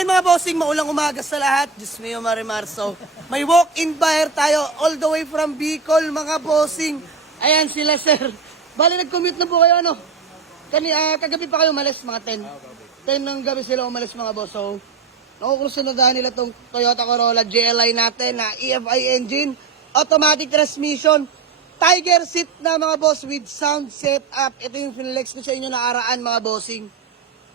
Ayun mga bossing, maulang umaga sa lahat. Diyos mio Marimar. So, may walk-in buyer tayo all the way from Bicol mga bossing. Ayan sila sir. Bali nag-commute na po kayo ano? Kagabi pa kayo umalis mga 10. 10 ng gabi sila umalis mga boss. So, nakukursunadahan nila tong Toyota Corolla GLI natin na EFI engine, automatic transmission, Tiger seat na mga boss with sound setup. Ito yung flex ko sa inyo na araan mga bossing.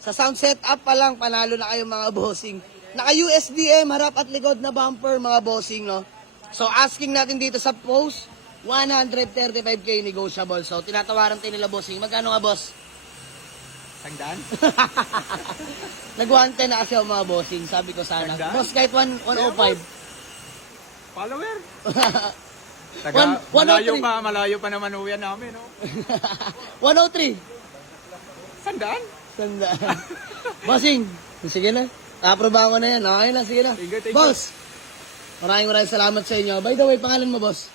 Sa sound setup pa lang, panalo na kayo mga bossing. Naka-USDM, harap at likod na bumper mga bossing, no? So, asking natin dito sa post, 135k negotiable. So, tinatawaran tayo nila bossing. Magkano nga boss? Sangdaan? Nag-110 na kasi ako mga bossing. Sabi ko sana. Sangdaan? Boss, kahit 105. Follower? Malayo pa naman uwian namin, no? 103. Sangdaan? Sandaan. Bossing, sige na. Aprobahan ko na yan. Okay na, sige na. Thank you. Boss, maraming salamat sa inyo. By the way, pangalan mo, boss?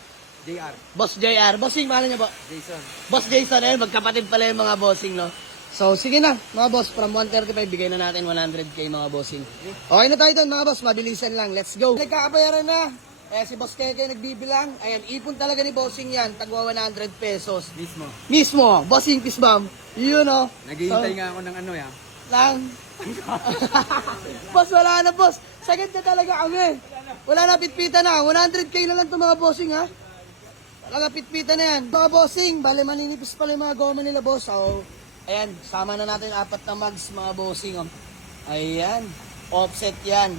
JR. Boss JR. Bossing, pangalan niya po? Jason. Boss Jason, magkapatid pala yung mga bossing, no? So, sige na, mga boss. From 135, bigay na natin 100k, mga bossing. Okay na tayo doon, mga boss. Mabilisan lang. Let's go. Nagkakabayaran na. Si Boss Keke nagbibilang. Ayan, ipon talaga ni bossing yan. Tagwa 100 pesos. Mismo. Bossing, peace bomb. Yun, no? Naghihintay nga ako ng ano, ya. Lang. Boss, wala na, boss. Sagad na talaga kami. Wala na, pitpita na. 100k na lang ito, mga bossing, ha? Wala na, pitpita na yan. Mga bossing, bale, maninipis pala yung mga goma nila, boss. So, ayan, sama na natin 4 na mugs, mga bossing. Oh. Ayan, offset yan.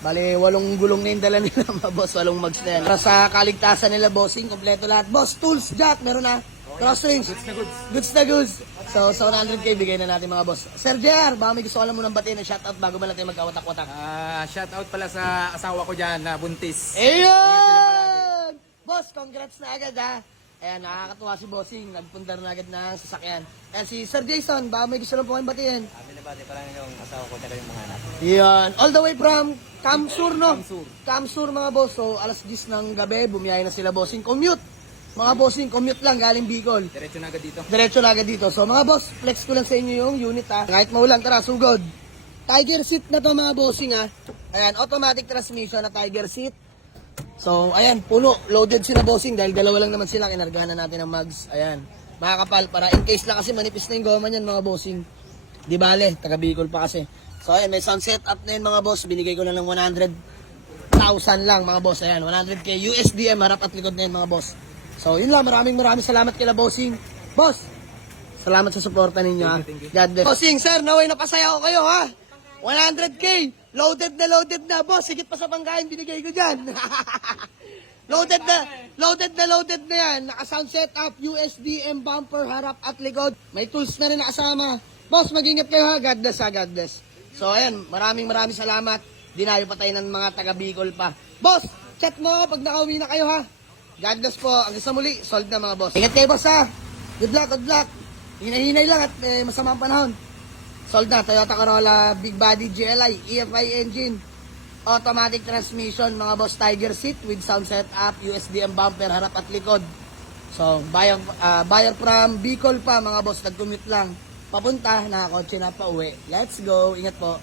Bale, 8 gulong na yung dala nila, mga boss. 8 mugs na yan. Para sa kaligtasan nila, bossing, kompleto lahat. Boss, tools, jack, meron na. Crosswings. Goods na goods. So, sa 100k, bigay na natin, mga boss. Sir JR, baka may gusto ka lang munang batiin na shoutout bago ba natin magkawatak-watak? Shout out pala sa asawa ko dyan na buntis. Ayun! Boss, congrats na agad, ha? Ayan, nakakatuwa si Bossing. Nagpundar na agad na sasakyan. Ayan, si Sir Jason, baka may gusto lang po kayong batiin. Binabati pa lang yung asawa ko tsaka yung mga anak. Yan. All the way from Kamsur, no? Kamsur. Kamsur, mga boss. So, alas 10 ng gabi, bumiyahe na sila, Bossing. Commute. Mga bossing, commute lang, galing Bicol. Diretso na agad dito. Diretso na agad dito. So, mga boss, flex ko lang sa inyo yung unit, ha? Kahit maulan, tara, sugod. Tiger seat na to, mga bossing, ha? Ayan, automatic transmission na Tiger seat. So, ayan, puno. Loaded sila, bossing. Dahil dalawa lang naman sila, kinargahan na natin ng mugs. Ayan, makakapal para in case lang kasi manipis na yung goma niyan, mga bossing. Di bale, taga Bicol pa kasi. So, ayan, may sound setup na yun, mga boss. Binigay ko na ng 100,000 lang, mga boss. Ayan, 100k USDM, harap at likod na yun, mga boss. So, yun lang. Maraming salamat kila Bossing. Boss, salamat sa suporta ninyo, ha. God bless. Bossing, sir, naway napasaya ko kayo, ha. 100k. Loaded na, boss. Sigit pa sa pangkain binigay ko dyan. loaded na yan. Naka-sound setup, USDM bumper, harap at likod. May tools na rin nakasama. Boss, mag-ingat kayo, ha. God bless, ha. God bless. So, ayan. Maraming salamat. Dinayo pa tayo ng mga taga-Bicol pa. Boss, chat mo ako pag nakauwi na kayo, ha. God bless po. Hanggang sa muli, solve na mga boss. Ingat kayo, boss, ha. Good luck. Hinay-hinay lang at masama ang panahon. Sold na. Toyota Corolla, big body GLI, EFI engine, automatic transmission, mga boss, Tiger seat with sound setup, USDM bumper, harap at likod. So, buyer from Bicol pa, mga boss, nag-commute lang. Papunta, nakakotse na pa uwi. Let's go. Ingat po.